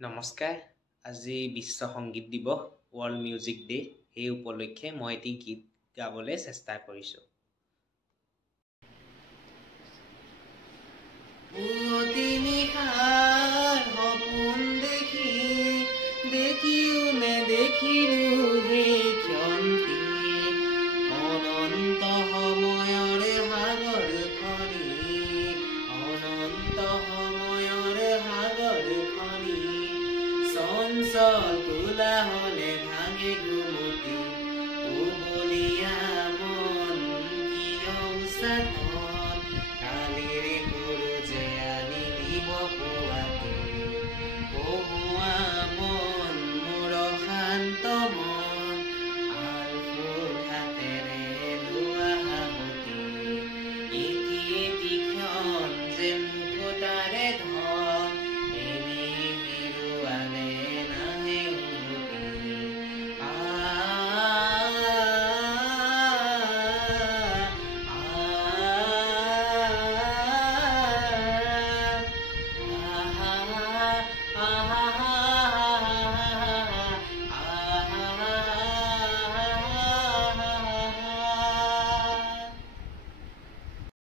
নমস্কাৰ। আজি বিশ্ব সংগীত দিৱস ৱৰ্ল্ড মিউজিক ডে। সেই উপলক্ষে মই এটি গীত গাবলৈ চেষ্টা কৰিছোঁ। পুৱতি নিশাৰ সপোন দেখি দেখিও নেদেখিলো সেই ক্ষণটি অনন্ত সময়ৰে সাগৰখনি অনন্ত সময়ৰে সাগৰখনি চঞ্চল কোলাহলে ভাঙে